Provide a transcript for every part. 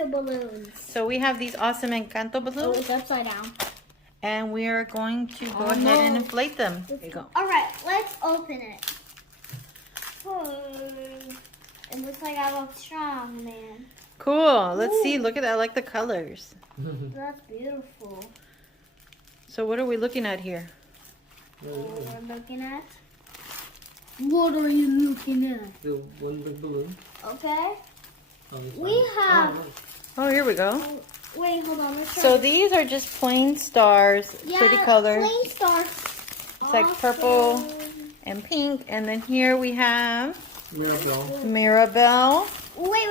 Encanto balloons. So we have these awesome Encanto Oh, balloons. it's upside down. And we are going to go ahead and inflate them. There you go. All right, let's open it. It looks like I look strong, man. Cool. Let's Ooh. see. Look at that. I like the colors. That's beautiful. So what are we looking at here? We're looking at. What are you looking at? The one big balloon. Okay. Oh, this We one. have. Oh, here we go. Oh, wait, hold on. Let's So these are just plain stars. Pretty colors. Plain stars. It's like purple and pink. And then here we have Mirabel. Mirabel. Wait.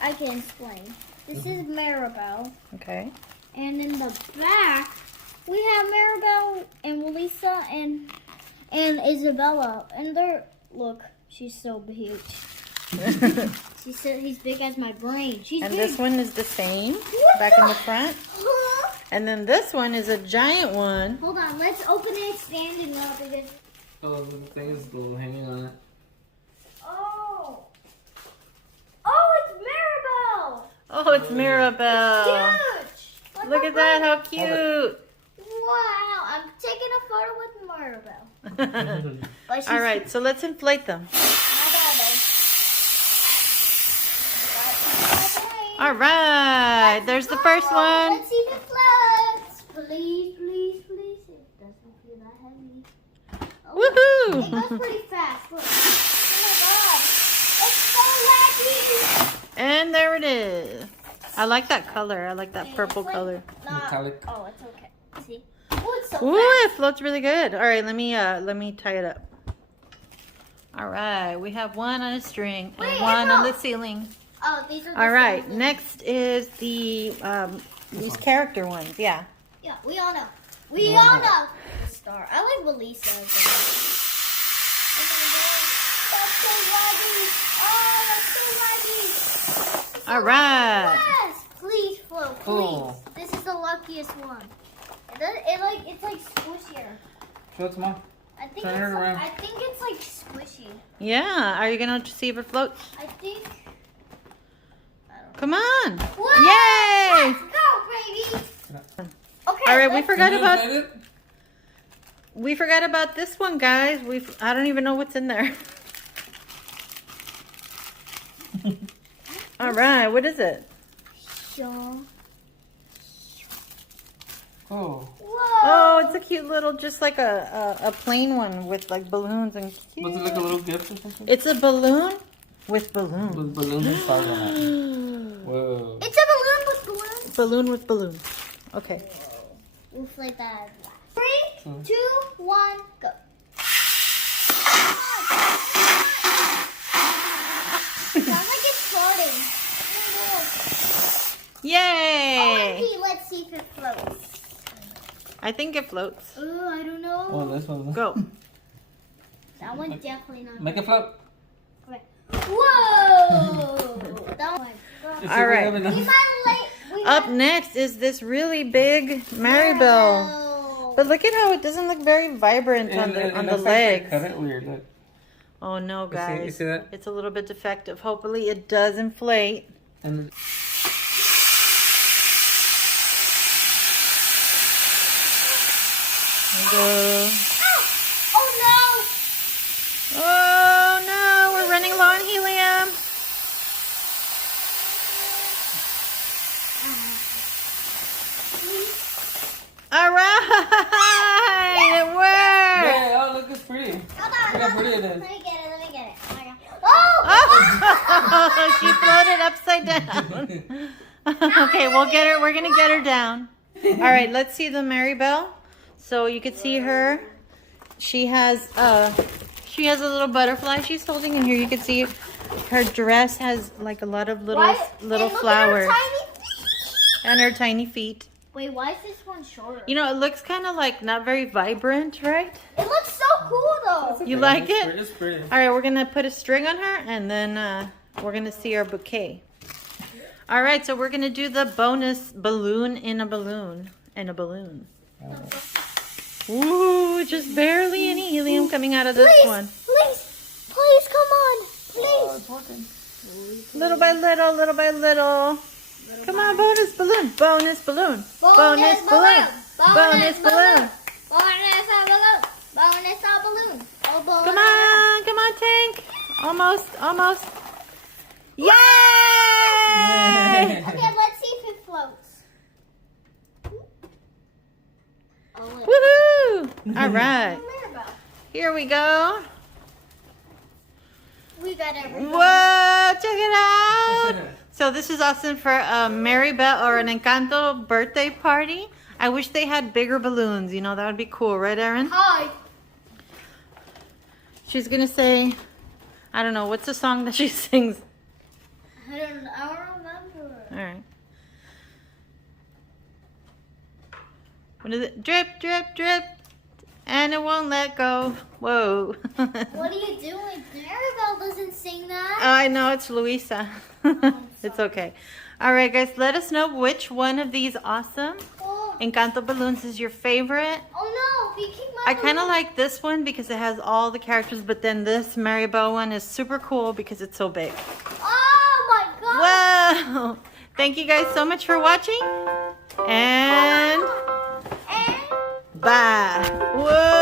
I can explain. This is Mirabel. Okay. And in the back, we have Mirabel and Lisa and Isabella. And they're, look, she's so huge. He's big as my brain. She's And big. this one is the same back in the front. And then this one is a giant one. Hold on, let's open it standing up again. Oh, the thing is little hanging on it. Oh, it's Mirabel. Oh, it's Mirabel. Huge. Look at that, how cute. Wow, I'm taking a photo with Mirabel. But she's All right, so let's inflate them. All right, there's the first one. Let's see if it floats. Please. It doesn't feel that heavy. Oh, it Woohoo! goes pretty fast. Look. Oh my god. It's so laggy. And there it is. I like that color. I like that purple It's like color. Metallic. Oh, it's okay. See? Oh, it's so Ooh, fast. it floats really good. All right, let me tie it up. All right, we have one on a string and Wait, one on the April. ceiling. Oh, these are the All right, same. next is the these character ones. Yeah. Yeah, we all know. We all know. The star. I like what Lisa is. Oh my god. That's so laggy. Oh, that's so laggy. All right. Yes. Please float, please. Cool. This is the luckiest one. It's like squishier. Show it to Mom. I think Turn it around. I think it's like squishy. Yeah. Are you gonna see if it floats? I think. Come on. Whoa, Yay! let's go, baby. Okay. All right, we let's- forgot Can you about inflate it? we forgot about this one, guys. I don't even know what's in there. All right, what is it? Sure. Oh. Whoa. Oh, it's a cute little, just like a plain one with like balloons and. Was it like a little gift or something? It's a balloon with balloons. With balloons and stars on it. Whoa. It's a balloon with balloons. Balloon with balloon. Okay. We'll flip that. 3, 2, 1, go. Sounds like it's floating. Yay! Oh, let's see if it floats. I think it floats. Oh, I don't know. Oh, this one. Go. That one's definitely not. Make it float. Okay. Whoa! That one. All right. We might Up next is this really big Maribel. But look at how it doesn't look very vibrant on the legs. Cut it weird. Look. Oh no, You guys. see that? It's a little bit defective. Hopefully it does inflate. And Go. Oh Oh no, we're running low on helium. All right, it worked. yeah, oh look, it's pretty. no! Look how pretty it is. Let me get it. Oh my god. Oh! Oh, she floated upside down. Okay, we'll get her. We're gonna get her down. All right, let's see the Maribel. So you can see her. She has a little butterfly she's holding in here. You can see her dress has like a lot of little And look flowers at her tiny feet. and her tiny feet. Wait, why is this one shorter? You know, it looks kind of like not very vibrant, right? It looks so cool though. You like it? It's pretty. All right, we're gonna put a string on her, and then we're gonna see our bouquet. All right, so we're gonna do the bonus balloon in a balloon and a balloon. Ooh, just barely any helium coming out of this one. Please, come on, please. It's working. Little by little, little by little. Come on, bonus balloon, bonus balloon, bonus balloon, bonus balloon. Bonus balloon. Bonus balloon. Come on, Tank. Almost, almost. Yay! Okay, let's see if it floats. Woohoo! All right, Mirabel. here we go. We got everything. Whoa, check it out. So this is awesome for a Mirabel or an Encanto birthday party. I wish they had bigger balloons. You know, that would be cool, right, Erin? Hi. She's gonna say, I don't know, what's the song that she sings? I don't remember. All right. What is it? Drip, drip, drip, and it won't let go. Whoa. What are you doing? Mirabel doesn't sing that. I know, it's Luisa. It's okay. All right, guys, let us know which one of these awesome Oh, Encanto balloons is your favorite. oh no, he kicked my I kind of balloon. like this one because it has all the characters, but then this Mirabel one is super cool because it's so big. Oh my god. Whoa! Thank you guys so much for watching. And And bye. Whoa!